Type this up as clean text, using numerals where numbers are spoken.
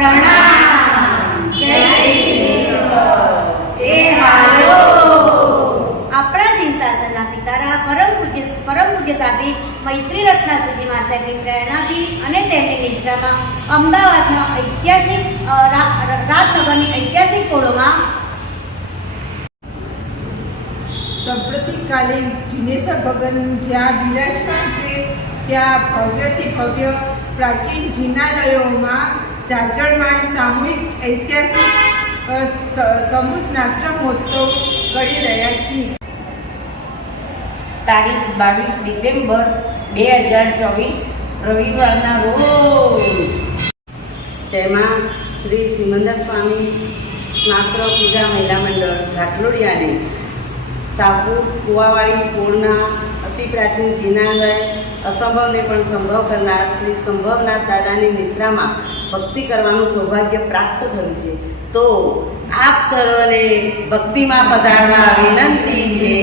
પ્રણામ. જય શ્રી એ હાલો. આપણા જીન શાસનના સિતારા પરમ પૂજ્ય સાધ્વી મૈત્રી રત્ના સુધી માતાની પ્રેરણાથી અને તેમની નિદ્રામાં અમદાવાદના ઐતિહાસિક રાજનગરની ઐતિહાસિક પોળોમાં સાંપ્રતિકકાલીન જિનેશ્વર ભગવાન જ્યાં બિરાજમાન છે ત્યાં ભવ્યથી ભવ્ય પ્રાચીન જિનાલયોમાં જાજરમાન સામૂહિક ઐતિહાસિક સમૂહ સ્નાત્ર મહોત્સવ કરી રહ્યા છીએ. તારીખ 22 ડિસેમ્બર 2024 રવિવારના રોજ. તેમાં શ્રી સિમંદર સ્વામી માત્ર પૂજા મહિલા મંડળ ઘાટલોડિયાને સાપુર કુવાવાડી પોળના અતિ પ્રાચીન જિનાલય અસંભવને પણ સંભવ કરનાર શ્રી સંભવનાથ દાદાની નિશ્રામાં ભક્તિ કરવાનું સૌભાગ્ય પ્રાપ્ત થયું છે. તો આપ સર્વને ભક્તિમાં પધારવા વિનંતી છે.